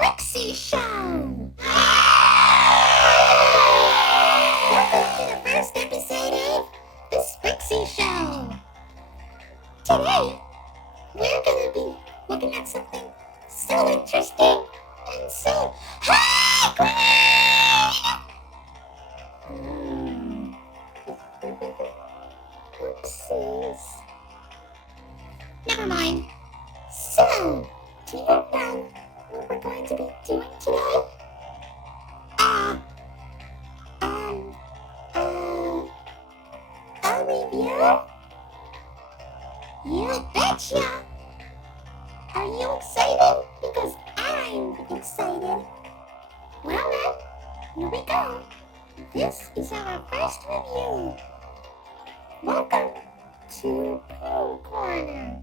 Sprixie Show! Welcome to the first episode of the Sprixie Show. Today, we're going to be looking at something so interesting and so high grade. Oopsies. Never mind. So, do you know what we're going to be doing today? A review? You betcha! Are you excited? Because I'm excited. Well then, here we go. This is our first review. Welcome to Pooh Corner.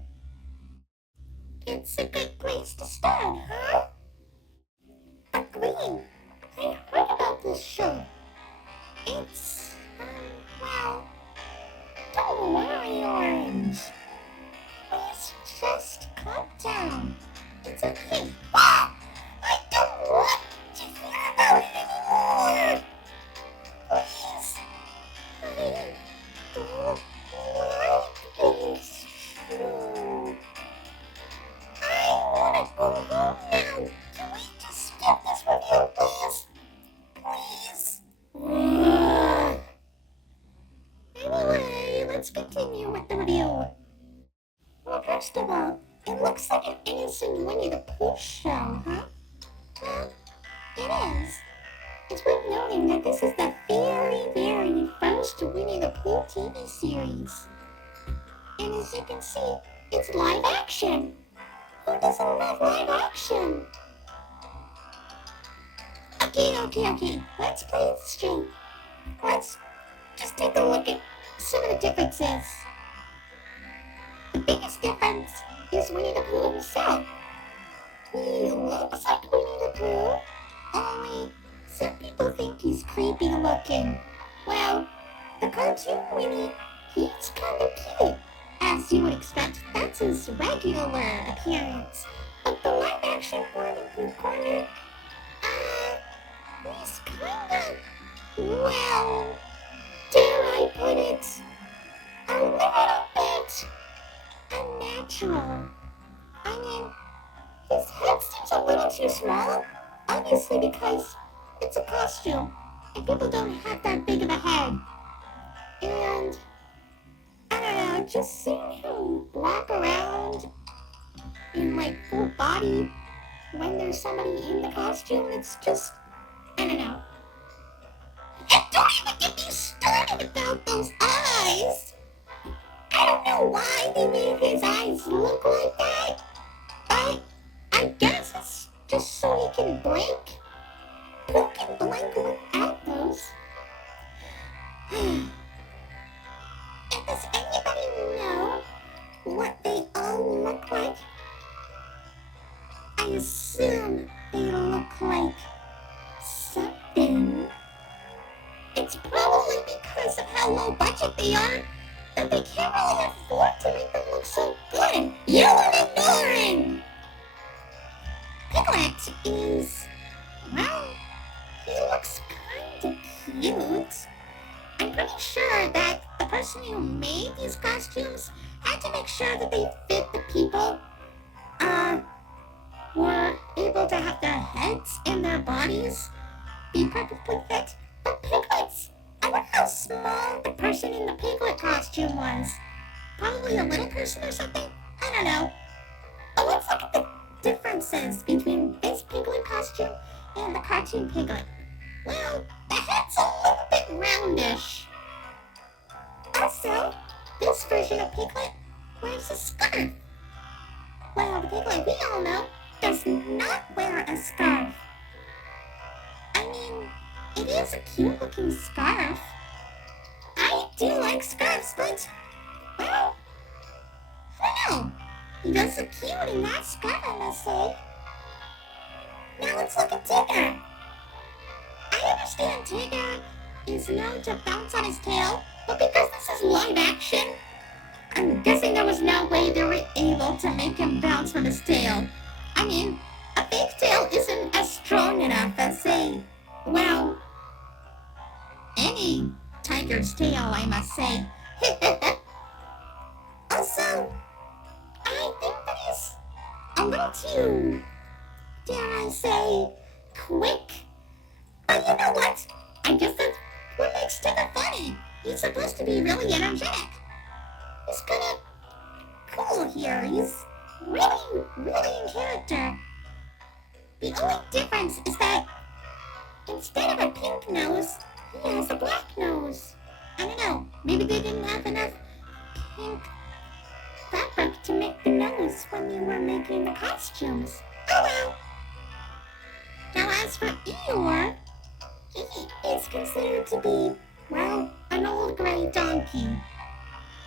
It's a good place to start, huh? Agreed. I heard about this show. It's, well, don't worry, Orange. Please just calm down. It's okay. I don't want to hear about it anymore. Please. I don't like this show. I want to go home now. Can we just skip this review, please? Please. Anyway, let's continue with the review. Well, first of all, it looks like an innocent Winnie the Pooh show, huh? Well, it is. It's worth noting that this is the very, very first Winnie the Pooh TV series. And as you can see, it's live action. Who doesn't love live action? Okay. Let's play it straight. Let's just take a look at some of the differences. The biggest difference is Winnie the Pooh himself. He looks like Winnie the Pooh, only some people think he's creepy looking. Well, the cartoon Winnie, he's kind of cute. As you would expect, that's his regular appearance. But the live action one in Pooh Corner, he's kind of, well, dare I put it, a little bit unnatural. I mean, his head seems a little too small, obviously because it's a costume, and people don't have that big of a head. And I don't know, just seeing him walk around in like full body when there's somebody in the costume, it's just, I don't know. And don't even get me started about those eyes. I don't know why they made his eyes look like that. I guess it's just so he can blink. Who can blink without those? And does anybody know what they all look like? I assume they look like something. It's probably because of how low budget they are that they can't really afford to make them look so good. You are ignoring! Piglet is, well, he looks kind of cute. I'm pretty sure that the person who made these costumes had to make sure that they fit the people, were able to have their heads and their bodies be perfectly fit. But piglets, I wonder how small the person in the piglet costume was. Probably a little person or something? I don't know. But let's look at the differences between this piglet costume and the cartoon piglet. Well, the head's a little bit roundish. Also, this version of Piglet wears a scarf. Well, the Piglet we all know does not wear a scarf. I mean, it is a cute looking scarf. I do like scarves, but, well, I don't know. He does look cute in that scarf, I must say. Now let's look at Tigger. I understand Tigger is known to bounce on his tail, but because this is live action, I'm guessing there was no way they were able to make him bounce from his tail. I mean, a fake tail isn't as strong enough as, say, well, any tiger's tail, I must say. Also, I think that he's a little too, dare I say, quick. But you know what? I guess that's what makes Tigger funny. He's supposed to be really energetic. He's kind of cool here. He's really, really in character. The only difference is that instead of a pink nose, he has a black nose. I don't know. Maybe they didn't have enough pink fabric to make the nose when they were making the costumes. Oh well. Now as for Eeyore, he is considered to be, well, an old gray donkey.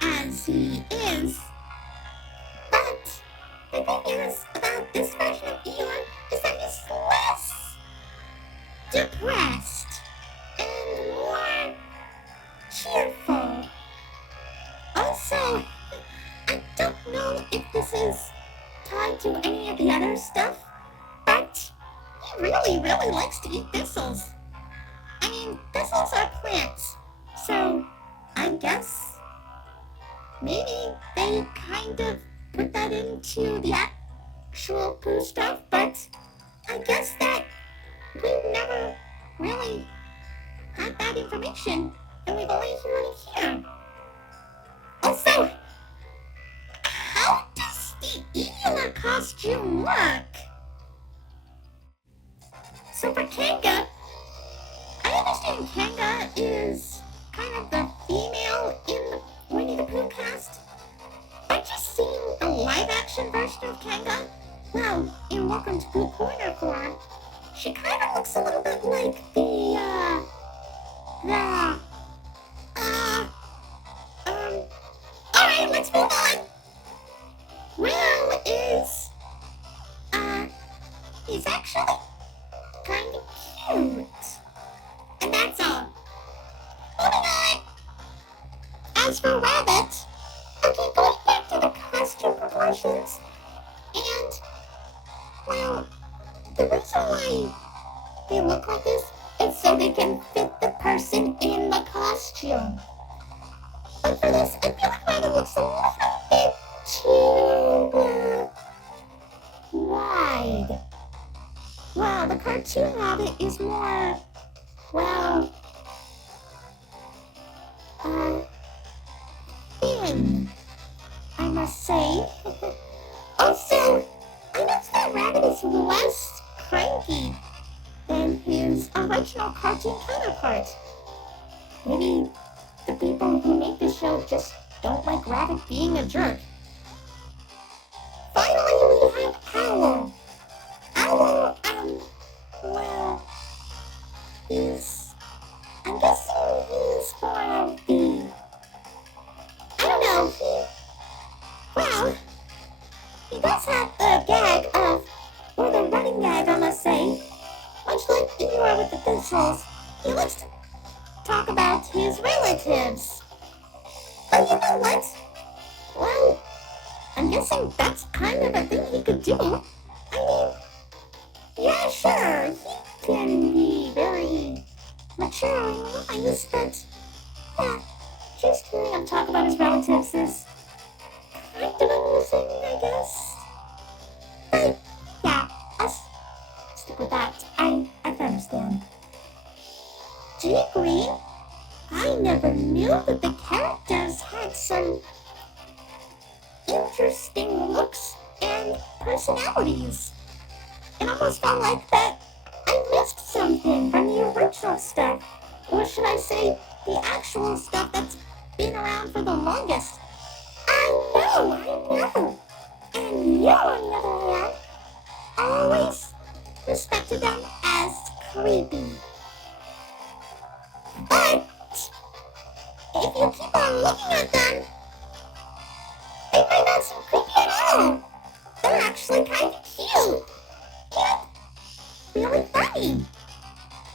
As he is. But the thing is about this version of Eeyore is that he's less depressed and more cheerful. Also, I don't know if this is tied to any of the other stuff, but he really, really likes to eat thistles. I mean, thistles are plants, so I guess maybe they kind of put that into the actual Pooh stuff, but I guess that we've never really had that information, and we've only heard it here. Also, how does the Eeyore costume work? So for Kanga, I understand Kanga is kind of the female in the Winnie the Pooh cast. I just seen the live-action version of Kanga. Well, in Welcome to Pooh Corner form, she kind of looks a little bit like alright, let's move on. Will is, he's actually kind of cute. And that's all. Moving on. As for Rabbit, okay, going back to the costume proportions, and, well, the reason why they look like this is so they can fit the person in the costume. But for this, I feel like Rabbit looks a little bit too wide. Well, the cartoon Rabbit is more, well, thin, I must say. Also, I noticed that Rabbit is less cranky than his original cartoon counterpart. Maybe the people who make this show just don't like Rabbit being a jerk. Finally, we have Owl. Owl, well, I'm guessing he's more of the, I don't know, he does have the gag of, or the running gag, I must say, much like Eeyore with the thistles. He likes to talk about his relatives. But you know what? Well, I'm guessing that's kind of a thing he could do. I mean, yeah, sure, he can be very mature and wise, but yeah, just hearing him talk about his relatives is kind of amusing, I guess. But yeah, I'll stick with that. I can understand. Do you agree? I never knew that the characters had some interesting looks and personalities. It almost felt like that I missed something from the original stuff. Or should I say, the actual stuff that's been around for the longest. I know. And you, on the other hand, always respected them as creepy. But if you keep on looking at them, they might not seem creepy at all. They're actually kind of cute. And really funny.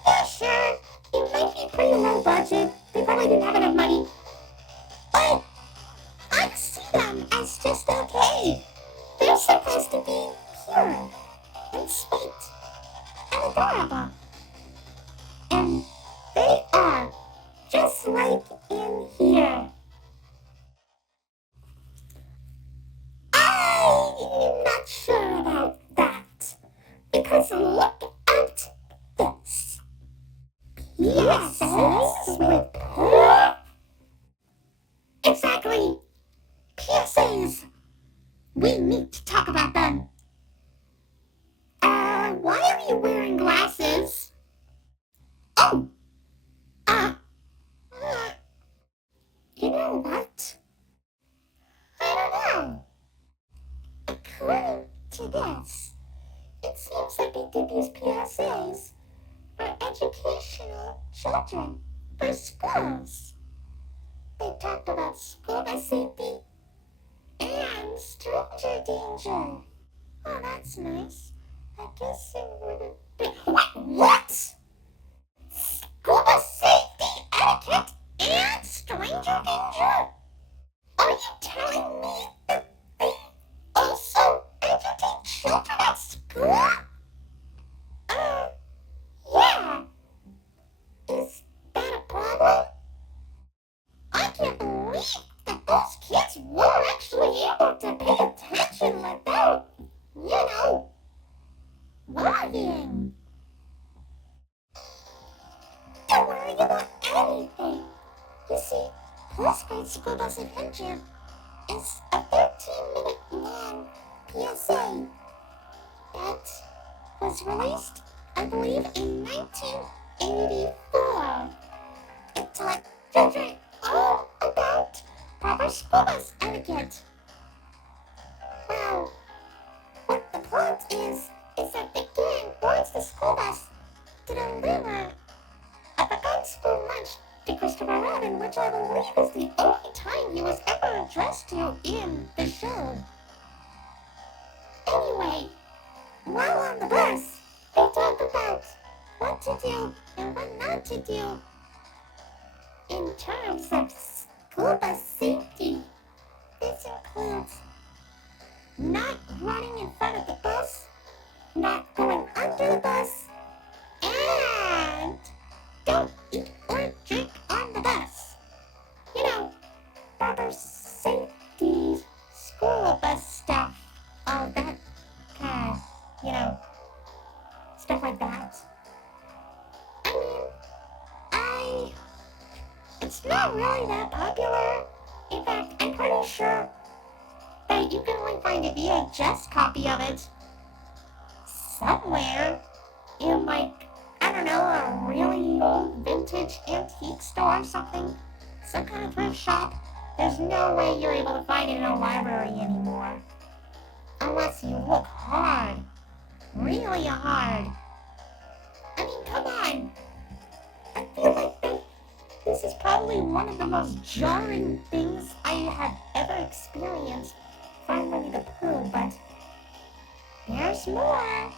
Yeah, sure, it might be pretty low budget. They probably didn't have enough money. But I see them as just okay. They're supposed to be pure. and sweet and adorable. And they are just like in here. I'm not sure about that, because look at this. PSAs with Pooh? Exactly. PSAs. We need to talk about them. Why are you wearing glasses? Oh, uh, you know what? I don't know. According to this, it seems like they did these PSAs for educational children, for schools. They talked about school bus safety and stranger danger. Oh, that's nice. I guess it would have been... What? School bus safety, etiquette, and stranger danger? Are you telling me that they also entertain children at school? Yeah. Is that a problem? I can't believe that those kids were actually able to pay attention without, worrying. Don't worry about anything. You see, Pooh's Great School Bus Adventure is a 13-minute long PSA that was released, I believe, in 1984. It taught children all about proper school bus etiquette. Well, what the plot is that the gang boards the school bus to deliver a forgotten school lunch to Christopher Robin, which I believe is the only time he was ever addressed to in the show. Anyway, while on the bus, they talk about what to do and what not to do in terms of school bus safety. This includes not running in front of the bus, not going under the bus, and don't eat or drink on the bus. Proper safety, school bus stuff, all that kind of, stuff like that. It's not really that popular. In fact, I'm pretty sure that you can only find a VHS copy of it somewhere in, I don't know, a really old vintage antique store or something. Some kind of thrift shop. There's no way you're able to find it in a library anymore. Unless you look hard. Really hard. Come on. I feel like this is probably one of the most jarring things I have ever experienced from Winnie the Pooh, but there's more.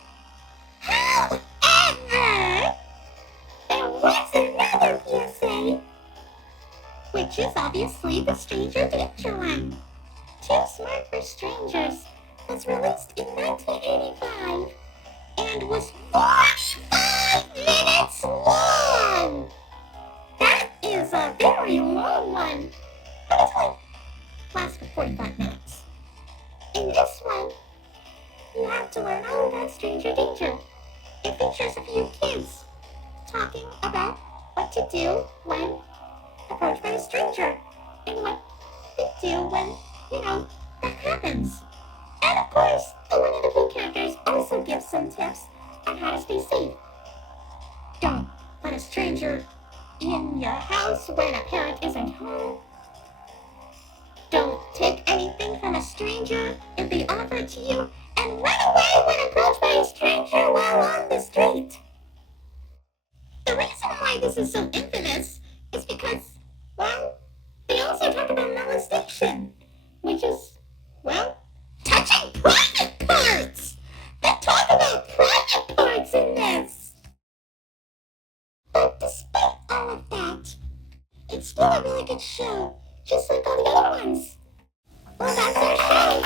However, there was another PSA, which is obviously the Stranger Danger one. Too Smart for Strangers was released in 1985 and was 45 minutes long. That is a very long one. But it lasts for 45 minutes. In this one, you have to learn all about stranger danger. It features a few kids talking about what to do when approached by a stranger and what to do when, that happens. And of course, the Winnie the Pooh characters also give some tips on how to stay safe. Don't let a stranger in your house when a parent isn't home. Don't take anything from a stranger if they offer it to you, and run away when approached by a stranger while on the street. The reason why this is so infamous is because, they also talk about molestation, which is, touching private parts! They talk about private parts in this! But despite all of that, it's still a really good show, just like all the other ones. Well, that's our show.